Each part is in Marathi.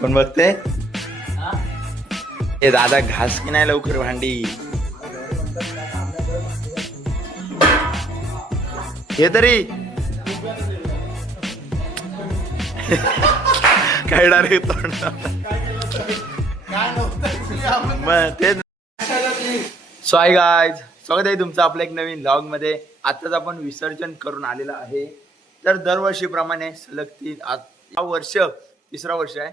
कोण बघते? ए दादा घास की नाही लवकर भांडी. हे तरी काय डायरेक्ट तेच. सो हाय गाईज, स्वागत आहे तुमचं आपल्या एक नवीन व्लॉग मध्ये. आताच आपण विसर्जन करून आलेलं आहे. तर दरवर्षीप्रमाणे सलग तिसरा वर्ष आहे.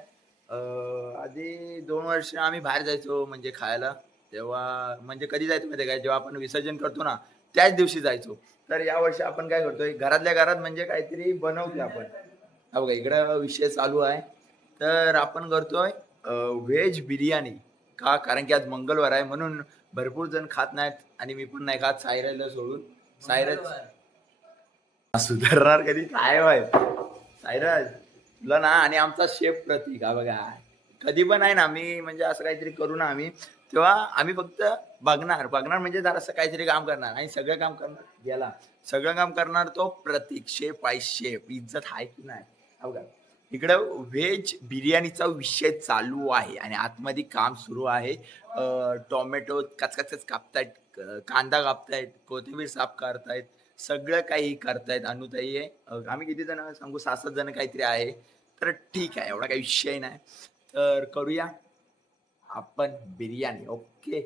आधी 2 वर्ष आम्ही बाहेर जायचो म्हणजे खायला. तेव्हा म्हणजे कधी जायचो माहिती काय, जेव्हा आपण विसर्जन करतो ना त्याच दिवशी जायचो. तर या वर्षी आपण काय करतोय, घरातल्या घरात म्हणजे काहीतरी बनवतोय आपण. हा बघा इकडं विषय चालू आहे. तर आपण करतोय व्हेज बिर्याणी. का? कारण की आज मंगळवार आहे म्हणून भरपूर जण खात नाहीत आणि मी पण नाही खात, सायराला सोडून. सायराज सुधारणार कधी काय व्हाय सायराज तुला ना. आणि आमचा शेफ प्रतीक हा बघा कधी पण आहे ना, आम्ही म्हणजे असं काहीतरी करू ना आम्ही, तेव्हा आम्ही फक्त बघणार म्हणजे जरा असं काहीतरी काम करणार आणि सगळं काम करणार. गेला सगळं काम करणार तो प्रतीक. शेफ आहे शेफ, इज्जत आहे की नाही. बघा इकडं व्हेज बिर्याणीचा विषय चालू आहे आणि आतमध्ये काम सुरू आहे. टोमॅटो कचकच कापतायत, कांदा कापतायत, कोथिंबीर साफ करतायत, सगळं काही करतायत. अनुताई आहे. आम्ही किती जण सांगू, 6-7 जण काहीतरी आहे. तर ठीक आहे, एवढा काही विषय नाही. तर करूया आपण बिर्याणी. ओके.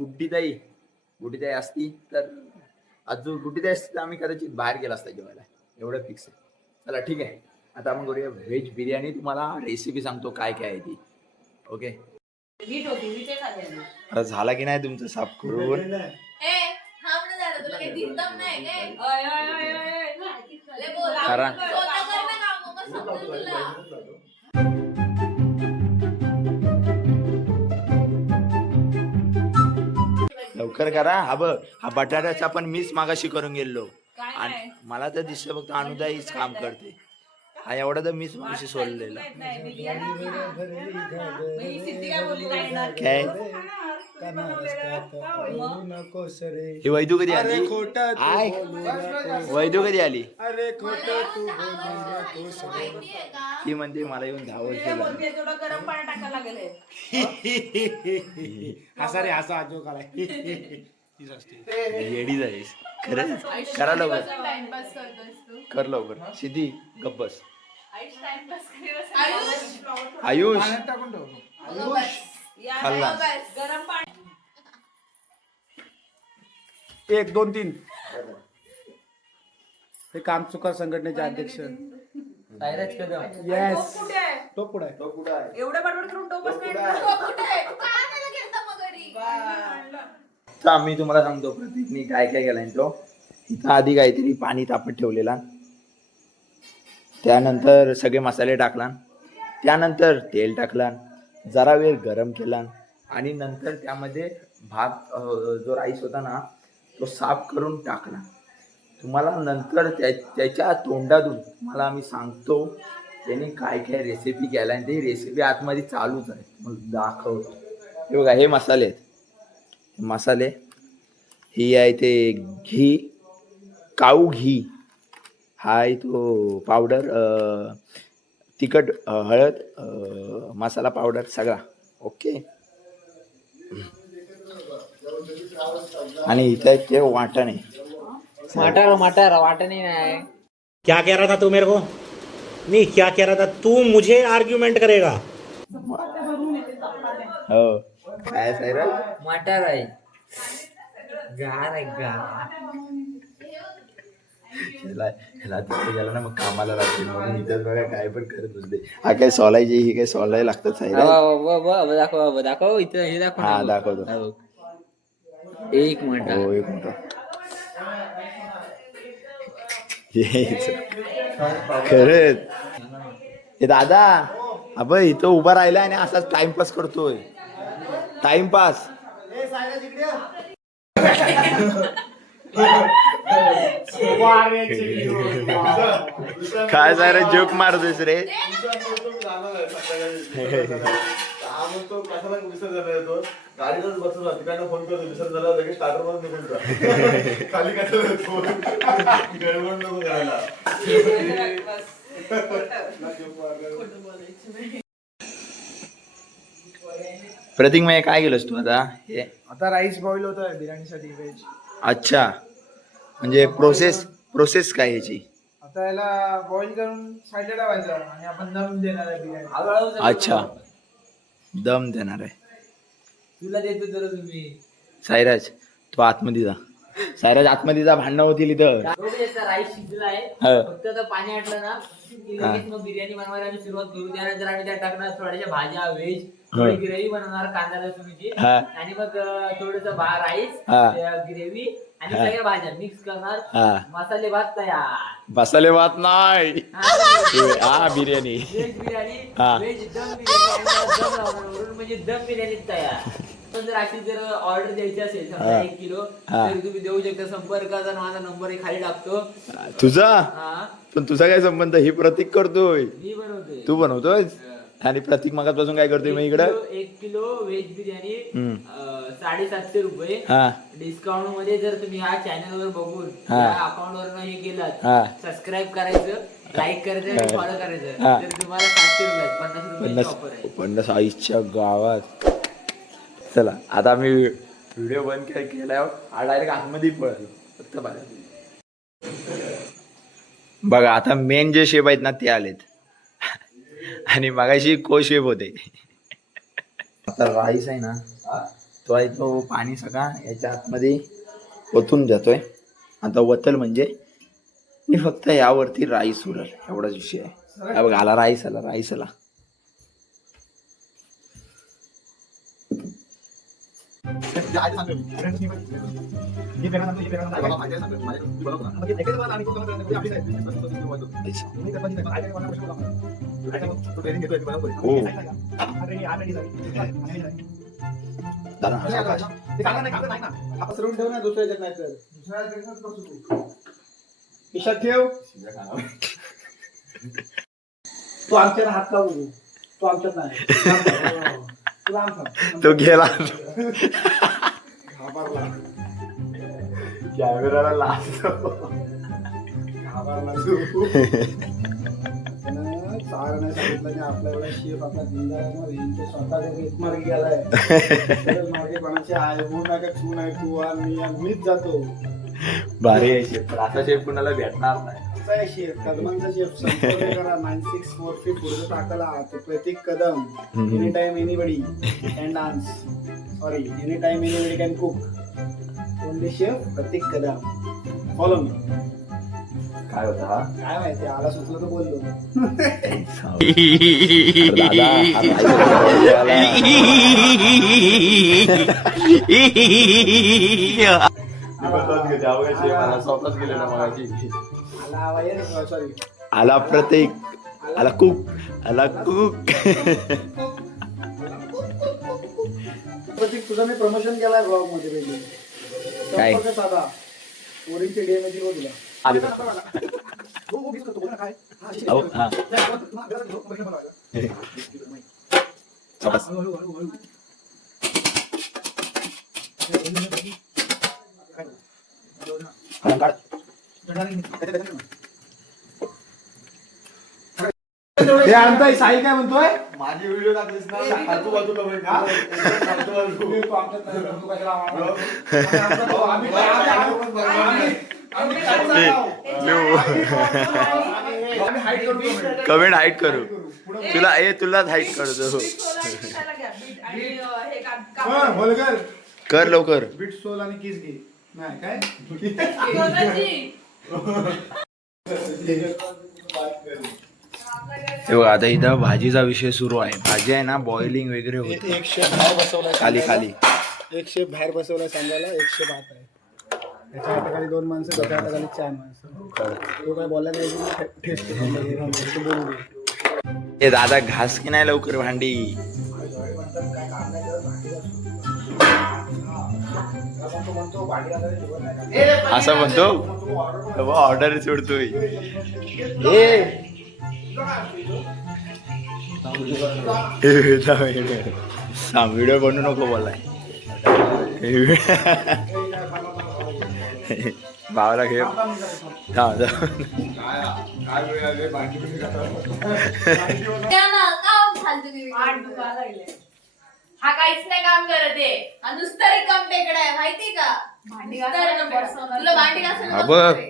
गुड्डीताई असती तर अजून गुड्डीताई असती तर आम्ही कदाचित बाहेर गेला असता जेवायला. एवढं फिक्स आहे. चला ठीक आहे, आता आपण करूया व्हेज बिर्याणी. तुम्हाला रेसिपी सांगतो काय काय आहे ती. ओके. झाला की नाही तुमचं साफ करून? करा लवकर करा. हा बटाट्याचा पण मीच मागाशी करून गेलो आणि मला तर दिसलं फक्त अनुदाईच काम करते. हा एवढा तर मीच मागाशी सोडलेला. काय ही वैदू कधी आली? वैदू कधी आली? ती म्हणते मला येऊन 10 वर्ष येडी जाईस. खरंच करा लवकर, कर लवकर. सिद्धी गप्प बस. आयुष खाल्ला 1 2 3. हे काम चुका संघटनेचे अध्यक्ष. येस. तो पुढे आहे. एवढं बडबड करून तो बस तर आम्ही तुम्हाला सांगतो प्रतीकनी काय काय केलाय. तो इथं आधी काहीतरी पाणी तापत ठेवलेला, त्यानंतर सगळे मसाले टाकला, त्यानंतर तेल टाकला, जरा वेळ गरम केला आणि नंतर त्यामध्ये भात जो राईस होता ना तो साफ करून टाकला. तुम्हाला नंतर त्याच्या तोंडातून तुम्हाला आम्ही सांगतो त्याने काय काय रेसिपी केला आणि ती रेसिपी आतमध्ये चालूच आहे. मग दाखवतो. हे बघा हे मसाले आहेत. मसाले ही आहे ते घी, काऊ घी. हा आहे तो पावडर, तिखट, हळद, मसाला पावडर सगळा. ओके. आणि इथं ते वाटण आहे. वाटणी नाही. क्या कह रहा था तू मेरे को? नहीं, क्या कह रहा था तू? मुझे आर्ग्यूमेंट करेगा? हो काय सायरा? मटार आहे. गार आहे गार. ह्याला तिथे गेला ना मग कामाला लागते म्हणून इथं बघा काय पण करत बसते. हा काय सोलायची, ही काय सोलाय लागतात सायरा. दाखव इथं हे दाखव. हा दाखवतो. 1 मिनिट. हो 1 मिनिट. खरंच हे दादा अब इथं उभा राहिला आणि असाच टाइमपास करतोय. टाइमपास काय सारे जोक मारतोस रे. तो कशाला विसर झाला येतो गाडीतच बसून राहतो काय फोन करतो विसर झाला लगेच स्टार्टर मध्ये निघून जा खाली कशाला येतो गडबड नको करायला प्रतीक मग काय केलंस तू आता हे आता राईस बॉईल होत आहे बिर्याणीसाठी व्हेज. अच्छा म्हणजे प्रोसेस काय याची आता याला बॉईल करून साईडला ठेवायचं आणि आपण दम देणार आहे बिर्याणी. अच्छा दम देणार आहे. तुला देतो तर तुम्ही सायराज तू आतमध्ये जा. सायराज आतमध्ये जा भांडणं होतील इथं. राईस शिजलाय हा. फक्त आता पाणी आटलं ना की लगेच मग बिर्याणी बनवायला आम्ही सुरुवात करू. त्यानंतर आम्ही त्यात टाकणार थोड्याशा भाज्या व्हेज थोडी ग्रेव्ही बनवणार कांदा लसूणची हा. आणि मग थोडस राईस हा. ग्रेव्ही आणि सगळ्या भाज्या मिक्स करणार. हा. मसाले भात तयार. बसाले वात नाही हा बिर्याणी व्हेज बिर्याणी हा. व्हेज दम बिर्याणी आणि त्याला दम लावणार वरून म्हणजे दम बिर्याणी तयार. पण जर अशी जर ऑर्डर द्यायची असेल समजा हा. 1 किलो हा. तर तुम्ही देऊ शकता. संपर्काचा माझा नंबर खाली टाकतो. तुझा हा पण तुझा काय संबंध ही प्रतीक करतोय मी बनवतोय. तू बनवतोय आणि प्रतीक मगापासून काय करतोय मग इकडं 1 किलो व्हेज बिर्याणी हम्म. 750 रुपये हा डिस्काउंट मध्ये. जर तुम्ही ह्या चॅनल वर बघून हा. या अकाउंट वर हे केलं हा. सबस्क्राईब करायचं लाईक करायचं आणि फॉलो करायचं हा. तर तुम्हाला 700 रुपयात 50 रुपयाची ऑफर आहे. 50 आईच्या गावात. चला आता आम्ही व्हिडिओ बंद केल्यावर हा डायरेक्ट आतमध्ये पळालो फक्त बघा. बघा आता मेन जे शेप आहेत ना ते आलेत आणि मगाशी को शेप होते. आता राईस आहे ना तो आहे तो पाणी सगळा याच्या आतमध्ये ओतून जातोय. आता वतल म्हणजे मी फक्त यावरती राईस उरल एवढाच विषय आहे. हा बघा आला राईस आला. पसरवून ठेव ना दुसऱ्या याच्यात नाही तर दुसऱ्या याच्यात पसरू. खिशात ठेव. तू आमच्याला हात लावू नको. तू आमच्यात नाही तुला आमचा तो गेला घाबरला कॅमेराला लाजतो. घाबरला तू. त्यानं चार नाही सांगितलं की आपला एवढा शेफ आपला जिंदा आहे ना यांचे स्वतः एक मार्गी गेलाय. मार्गे कोणाचे आहे हो नाही का तू नाही तू आणि मीच जातो. भारी आहे शेफ. पण असा शेफ कुणाला भेटणार नाही. असा आहे शेफ कदमांचा शेफ. संपर्क करा 9643 पुढे टाकाला तो Prateek Kadam. Any time anybody can dance. Sorry any time anybody can cook. Only chef Prateek Kadam. Follow me. काय होता हा काय माहिती आला सुचलं तर बोललो. स्वतःच गेले ना मगाशी. आला आवाज सॉरी आला प्रतीक आला कुक. प्रतीक तुझा मी प्रमोशन केलाय ब्लॉग मध्ये वेगळी. काय? संपर्क साधा ओरिंची डीएम मध्ये हो तुला. अहो, हा. शाबास. काढ. हे आणताय साई काय म्हणतोय. माझी व्हिडिओ टाकलीस ना फालतू फालतू कमेंट फालतू कमेंट हाईट करू तुला हाईट करतो. बोलगर कर लवकर. बीट सोल आणि किस घे. नाही काय हे बघा आता इथं भाजीचा विषय सुरू आहे. भाजी आहे ना बॉइलिंग वगैरे होते. एक शेफ बाहेर बसवलाय खाली एक शेफ बाहेर बसवलाय सांगायला. एक शेफ आत आहे. त्याच्या हाताखाली 2 माणसं त्याच्या हाताखाली 4 माणसं. तो काय बोलायला गेला ठेच बोलू दे. हे दादा घास की नाही लवकर भांडी. काय काम नाही करत भांडी असं म्हणतो ऑर्डर सोडतोय. व्हिडिओ बनवू नको बोलाय भावाला घे थांब काय वेळ आली भांडी बिंडी घाला. हा काहीच नाही काम करत आहे हा नुसतं रिकाम टेकडा आहे माहिती का तुला भांडी घासायला हा नको बघ. रे.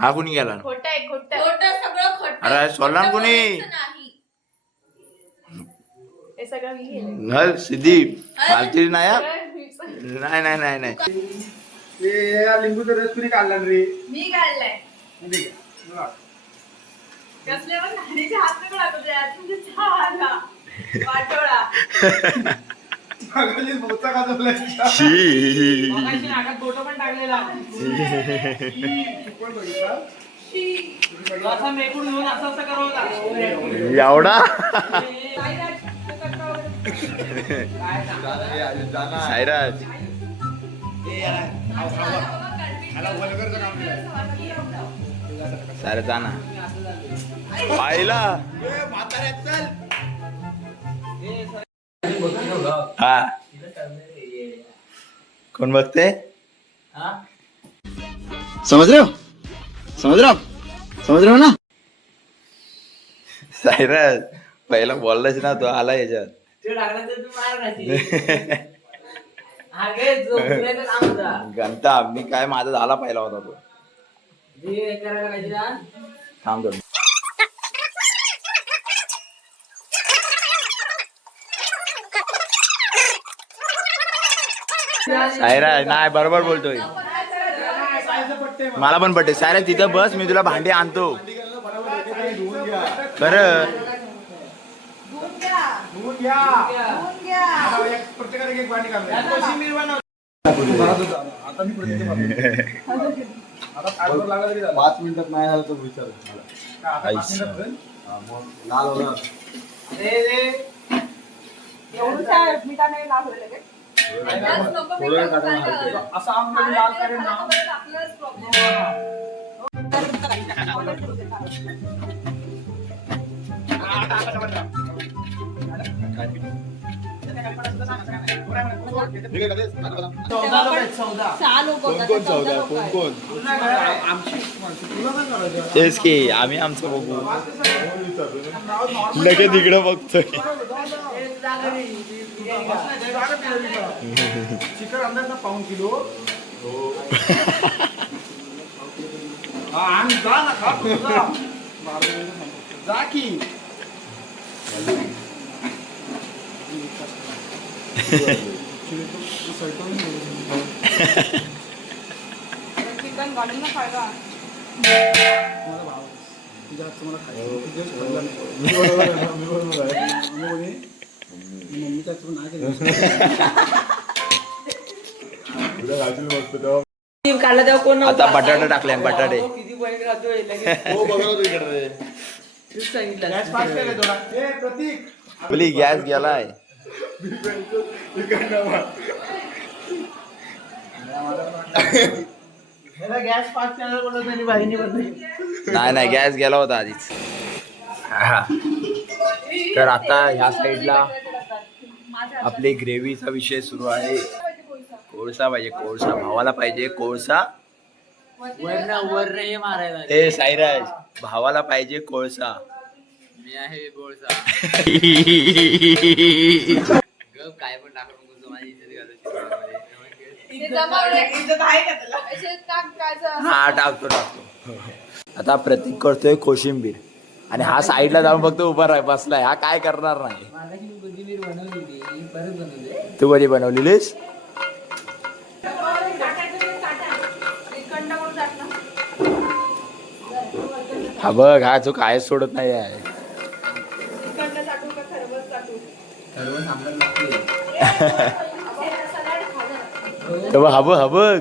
हा कुणी गेला खोटं आहे खोटं सगळं खोटं अरे, सोडला ना कोणी? नाही हे सगळं मी केलंय. हल सिद्धी चालती नाही हा? नाही नाही नाही नाही ते लिंबूचा रस कुणी काढला रे? मी काढलाय ठीक आहे. बघा. कसल्यावर नाणीच्या हात नको लागत आहे. तुमच्या चहा आला. वाटोळा मागाशी बोचा खाजवलाय. शी. मगाशी नाटक फोटो पण टाकलेला कोण बघितला? असा मेकून घेऊन असं असं करावं लागतं. एवढा सायराज सारे जाना पाहिला हा कोण बघते समझ रहे हो ना? सायराज पहिला बोललाच ना तो आला याच्यात ते टाकला तर तू मार खाशील. हा घे, झोपण्याचं काम होता. घंटा मी काय माझा झाला पहिला होता तो हे करायला पाहिजे ना. थांब दोन सायराज नाही बरोबर बोलतोय मला पण पटते सायराज तिथं बस मी तुला भांडी आणतो खरं धुवून घ्या. आता प्रत्येकाने एक भांडी काढली. आता मी प्रत्येक आता तासभर लागला तरी झालं. 5 मिनिटात नाही झालं तर विचार का आता 5 मिनिटात होईल? लाल होणार. थोडं वेळ टाकायला हरकत नाही. असं आमच्याकडे लाल करेल ना. तेच की आम्ही आमचं बघू लगेच तिकडं बघतोय चिकन अंदाज पाऊन किलो. हा आणि जा ना खा तू, जा. जा की काढला तेव्हा कोण आता बटाटे टाकले बटाटे किती पॉईंट राहतोय लगेच हो बघा तू इकडे तूच सांगितलं. गॅस फास्ट केलाय थोडा. ए प्रतीक बोली गॅस गेलाय गॅस फास्ट केला बोलत नाही बाईनी नाही नाही गॅस गेला होता आधीच हा. तर आता ह्या साईडला आपली ग्रेव्हीचा विषय सुरू आहे कोळसा पाहिजे कोळसा भावाला पाहिजे कोळसा वर्ण हे मारायला ए साईराज भावाला पाहिजे कोळसा मी आहे बोळसा. गप काय पण टाकू नको तू माझी इज्जत घालवशील. हा टाकतो आता प्रतीक करतोय कोशिंबीर आणि हा साईडला जाऊन फक्त उभा राह बसलाय हा काय करणार नाही मागाशी मी कोथिंबीर बनवलेली परत बनवले. तू कधी बनवलेलीस हा बघ हा तू कायच सोडत नाही आहे हा बघ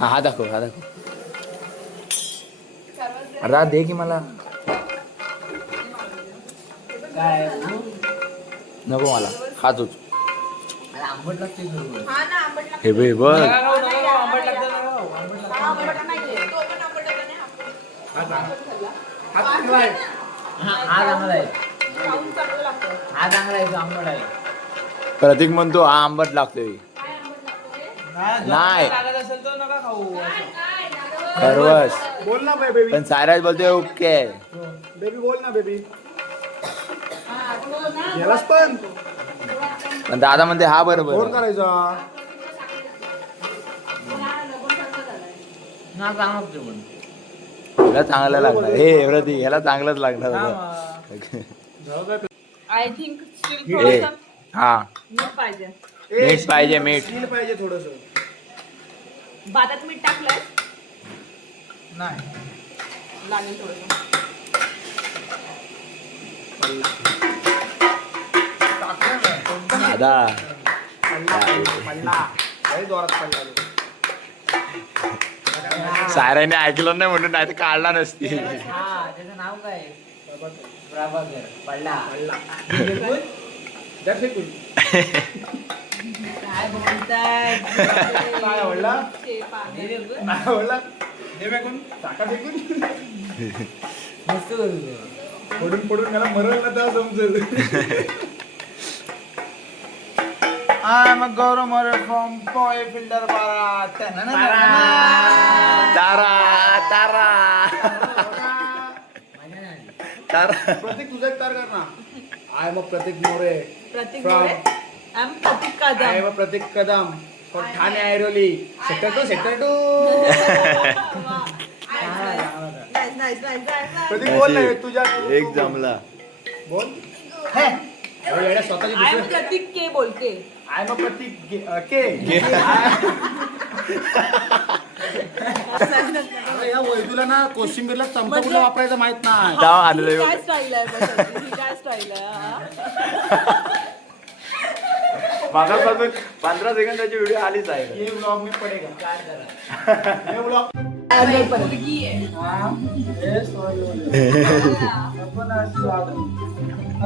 हा दाखव अरे दे की मला काय नको मला खातोच अरे आंबट लागते सर्व. हे बघ आंबट लागतं ना. चांगला आहे. हा चांगला आहे, खाऊन चांगलं लागतं. हा चांगला आहे, तो आंबट आहे. प्रतीक म्हणतो हा आंबट लागतोय. काय आंबट लागतं रे? नाही लागत असेल तर नका खाऊ. काय दादा खरवस. बोल ना बेबी. पण सायराज बोलतोय ओके. बेबी बोल ना बेबी. हा, तो ना गेलास पण पण दादा म्हणते हा फोन बरोबर. करायचा. हा चांगला लागतो पण. ह्याला चांगलं लागणार हे प्रतीक, ह्याला चांगलंच लागणार होतं. आय थिंक स्टील ए, थोडंसं हा मीठ पाहिजे. मीठ पाहिजे, मीठ. स्टील पाहिजे थोडस. भातात मीठ टाकलंय, नाही लागेल थोडंसं. दादा पडला. लय जोरात पडला. सायराने ऐकलं नाही म्हणून नाही तर काढला नसती. हा, त्याचं नाव काय? प्रभाकर. पडला. द्या फेकून. काय बोलताय? काय आवडला? शेप आहे. नाही आवडला? दे फेकून. टाका फेकून. मस्त बोलतो. पडून पडून मला मरल ना तेव्हा समजेल. I'm a Goro Murray from Boy Fielder Bara. तारा तारा माझ्या नाही. तारा. प्रतीक तुझा एक तार कर ना. I am Pratik More. Pratik From- More. I'm Pratik I Kadam. Am Pratik Kadam. For Thane Airoli. Sector 2. Pratik बोल ना तुझ्या. एक जमला. बोल. अरे येड्या स्वतःची आय एम दुसरं. प्रतीक के बोलते. आय एम प्रतीक के. अरे या वैदूला ना कोशिंबीरला चमचा कुठला वापरायचा माहित नाही. जाऊ आलेलं ही आहे. काय स्टाईल आहे बघ, ही काय स्टाईल आहे हा? मागापासून 15 सेकंदाची व्हिडिओ आलीच आहे. ये ब्लॉग में पडेगा. काय करा? ये ब्लॉग. मुलगी आहे. हे sorry. आपण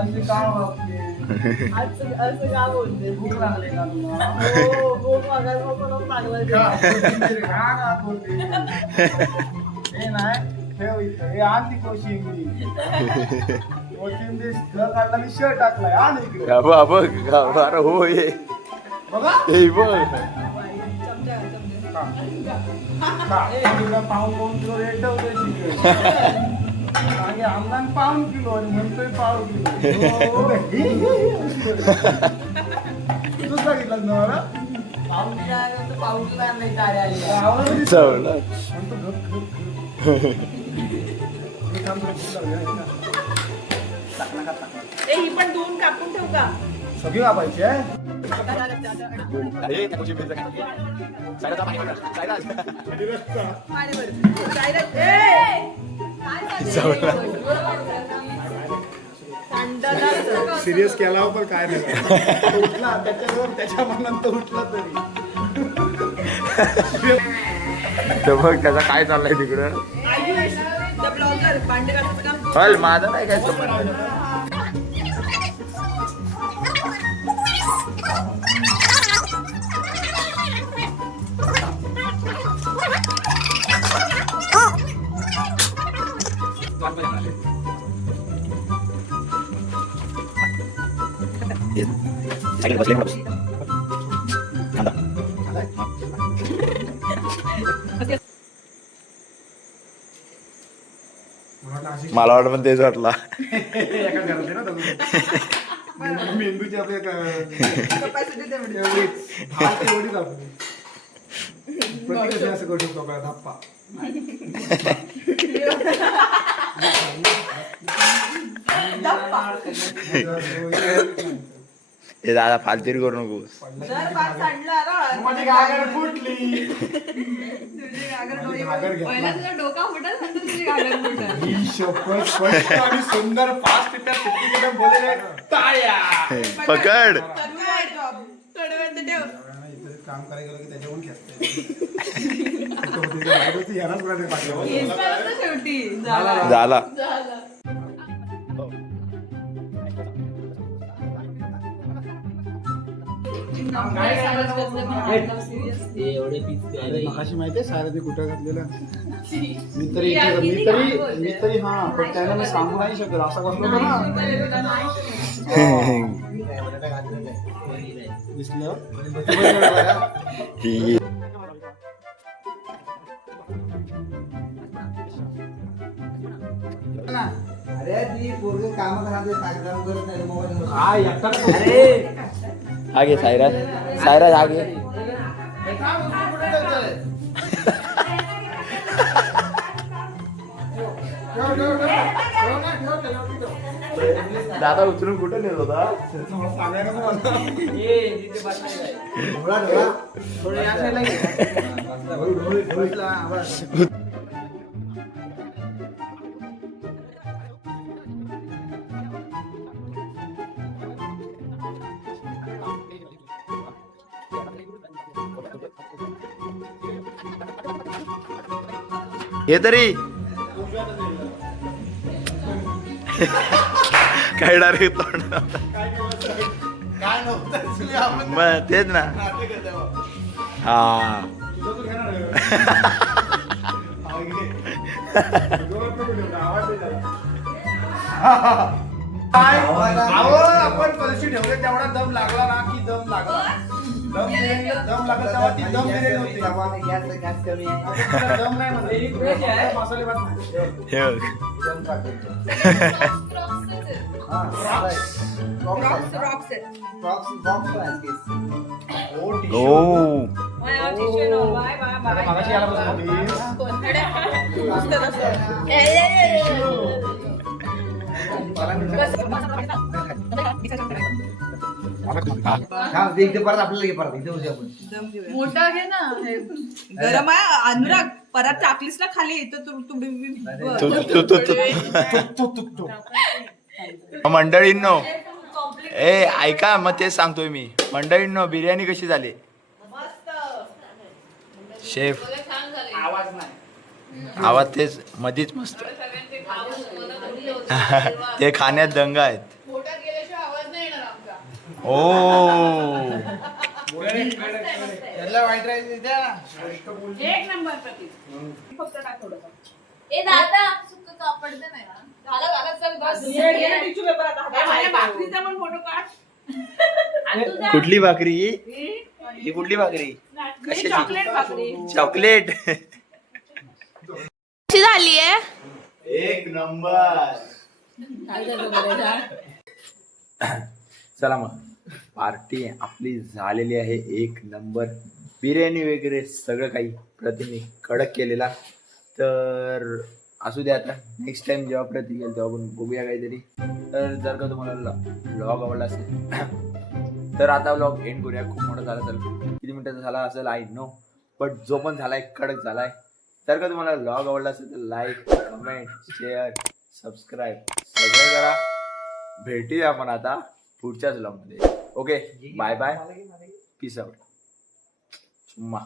अशी का वागते? असं का बोलते? भूक लागली का तुला? हो, भूक मागायला मागवलं का? ते. कोशिंबीर खा ना बोलते. हे नाही ठेव इथं. हे आण ती कोशिंबीर. कोशिंबीर घर काढला मी शर्ट टाकलाय. आण इकडे. अरे हो ये बघा. हे बघ. चमचा खा. इकडं पाऊण किलो रेट ठेवतोय तिकडे. मागे आमदान पाऊण किलो आणि म्हणतोय पाव किलो. तूच सांगितलं ना मला. पाऊस आणलंय ताऱ्या आली. आवडलं चवलं. म्हणतो गप गप गप. मी थांब तुला भूक लागली आहे ना. टाकला का टाकला. ए, ही पण दोन कापून ठेवू का? सगळी वापायची आहे. हे, त्या कोशिंबीरचं काय? सायराजचा पाणी बघा. सायराज. पाणी भर. डायरेक्ट ए! काय चाललंय? थंडगार. सिरियस केला पण काय नाही. उठला त्याच्यावर त्याच्या मनात तो उठला तरी. तर बघ त्याचा काय चाललंय तिकडं. आयुष, the blogger, भांडे घासायचं काम तू. हल माझं नाही काय संबंध. मला वाटत पण तेच वाटला. एका घरात आहे ना दोघं. मेंदूची आपल्या Capacity तेवढी. एवढीच हात एवढीच आपली. प्रत्येकाने असं करू शकतो का धप्पा. हे दादा फालतूर करू नकोस. जर भात सांडला ना, माझी घागर फुटली. तुझी घागर डोळी घागर घेतला. पहिला तुझा डोका फुटल, नंतर तुझी घागर फुटल. ही शपथ स्पष्ट आणि सुंदर फास्ट त्या सुट्टीकडे बोलले टाळ्या. पकड. थोडं वेळ तर ठेव. इथे काम करायला गेलं की त्याच्याहून खेचते. यालाच कुणाला पाठवलं. हेच करत ना शेवटी. झाला. झाला. झाला. काय Serious. ते एवढे पीस अरे मगाशी माहितीये सारथी कुठं घातलेलं मी किती काम बोलते. तरी हा पण त्याला मी सांगू नाही शकत असा बसलो होतो ना दिसलं अरे ती पोरगी काम करायचे काम करत नाही मोबाईल हा एकटा हा घे सायराज सायराज हा घे दादा उचलून कुठे नेत होता हे तरी काय डायरेक्ट तोंड काय नव्हतं आपण मग तेच ना नाटक आहे तेव्हा. हा आपण कलशी ठेवले तेवढा दम लागला ना की दम लागला दम लागला तेव्हा ती दम बिर्याणी होती गॅस कमी आहे आता दम नाही म्हणत मसाले भात नाही. हे बघ. ओ मगाशी याला परत आपल्याला घे परत इथे उद्या आपण मोठा घे ना हे. गरम आहे अनुराग परत टाकलीस ना खाली इथं मंडळींनो ए ऐका मग तेच सांगतोय मी मंडळींनो बिर्याणी कशी झाली शेफ छान झाले. आवाज नाही आवाज तेच मधीच मस्त सगळ्यांचे खाऊन मला बोलले होते. ते खाण्यात दंग आहेत मोठा गेल्याशिवाय आवाज नाही येणार आमचा. ओ त्याला वाईट राहायचं द्या ना एक नंबर प्रतीक फक्त टाक थोडंसं. ए दादा सुक्क कापड दे नाही ना. घाला चल बस. घे ना टिश्यू पेपर आता हातात. माझ्या भाकरीचा पण फोटो काढ. आणि तुझा कुठली भाकरी ही कुठली भाकरी ही चॉकलेट भाकरी. चॉकलेट कशी झाली आहे? एक नंबर चला मग पार्टी आपली झालेली आहे एक नंबर बिर्याणी वगैरे सगळं काही प्रतिने कडक केलेला तर असू द्या आता नेक्स्ट टाइम जेव्हा प्रति येईल तेव्हा आपण बघूया काहीतरी तर जर का तुम्हाला व्लॉग आवडला असेल तर आता व्लॉग एंड करूया खूप मोठा झाला तर किती मिनिटाचा झाला असेल आय नो बट जो पण झालाय कडक झालाय तर का तुम्हाला व्लॉग आवडला असेल तर लाईक कमेंट शेअर सबस्क्राईब सगळं करा भेटूया आपण आता पुढच्याच व्लॉगमध्ये okay bye bye peace out चुम्मा